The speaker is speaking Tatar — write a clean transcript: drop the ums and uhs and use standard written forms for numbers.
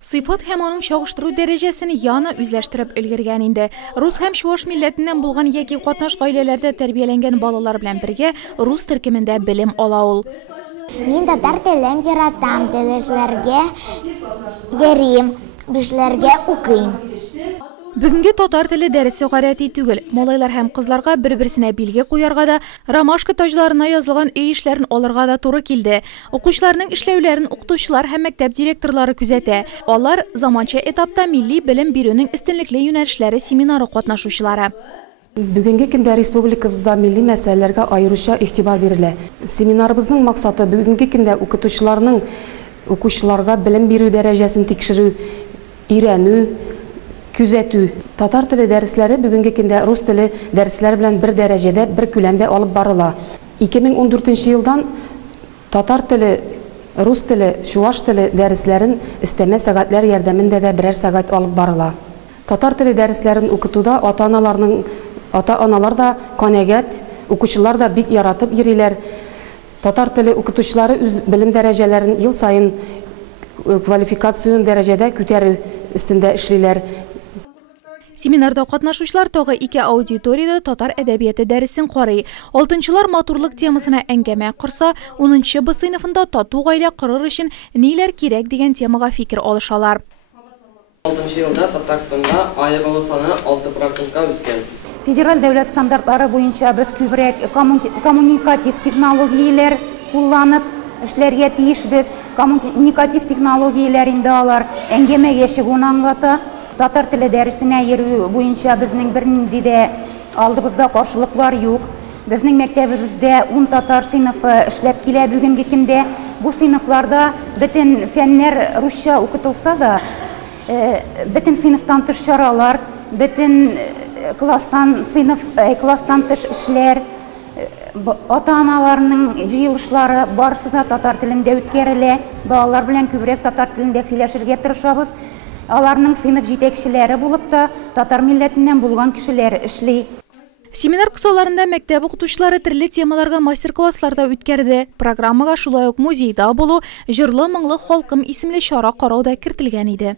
Sifat hem onun çağıştırу derecesini yana üzleştirip ülgergen indi. Rus hem Şuvaş milletinden bulgan yeki qatnaş gailelerde terbiyelengen balalar bilen birge Rus türkümünde bilim ola ol. Мен татар телен яратам, телеслерге yeriyim, bizlerge okuyayım. Бүгінгі татар тілі дәрісі ғарәти түгіл. Молайлар һәм кызларга bir-birsine bilgi куярга да, ромашка тажларына язылган өй эшләрен алырга да туры килде. Укучыларның эшләүләрен укытучылар һәм мәктәп директорлары күзәтә. Алар заманча этапта милли белем бирүнең өстенлекле юнәлешләре семинары катнашучылары. Бүгінгі көндә республикабызда милли мәсьәләләргә аеруча игътибар бирелә. Семинарыбызның максаты бүгінгі көндә укучыларга белем бирү дәрәҗәсен тикшерү, өйрәнү, күзәтү. Татар теле дәресләре бүгенге көндә рус теле дәресләре белән бер дәрәҗәдә, бер күләмдә алып барыла. 2014 елдан татар теле, рус теле, шуаш теле дәресләрен истәмә сәгатьләр ярдәмендә дә берәр сәгать алып барыла. Татар теле дәресләрен укытуда ата-аналар да канәгать, укучылар да бик яратып йөриләр. Татар теле укытучылары үз белем дәрәҗәләрен ел сайын квалификацион дәрәҗәдә күтәрү өстендә эшлиләр. Семинарда катнашучылар тагы 2 аудиторияда татар әдәбияты дәресен карый. 6-нчылар матурлык темасына әңгәмә корса, 10-нчы Б сыйныфында тату гаилә корыр өчен ниләр кирәк дигән темага фикер алышалар. 6-нчы елда Татарстанда аерылу саны 6%-ка үскән. Федераль дәүләт стандартлары буенча без күбрәк коммуникатив технологияләр кулланып эшләргә тиешбез. Коммуникатив технологияләр инде алар әңгәмәгә чыгуны аңлата. Татар теле дәресенә йөрү буенча безнең бернинди дә алдыбызда каршылыклар юк. Безнең мәктәбебездә 10 татар сыйныфы эшләп килә бүгенге көндә. Бу сыйныфларда бөтен фәннәр русча укытылса да, бөтен сыйныфтан тыш чаралар, бөтен класстан тыш эшләр, ата-аналарның җыелышлары барысы да татар телендә үткәрелә. Балалар белән күбрәк татар телендә сөйләшергә тырышабыз. Аларның сыйныф җитәкчеләре булып та татар милләтеннән булган кешеләр эшли. Семинар кысаларында мәктәп укытучылары төрле темаларга мастер-классларда үткәрде. Программага шулай ук музейда булу, җырлы-моңлы халкым исемле чара карау да кертелгән иде.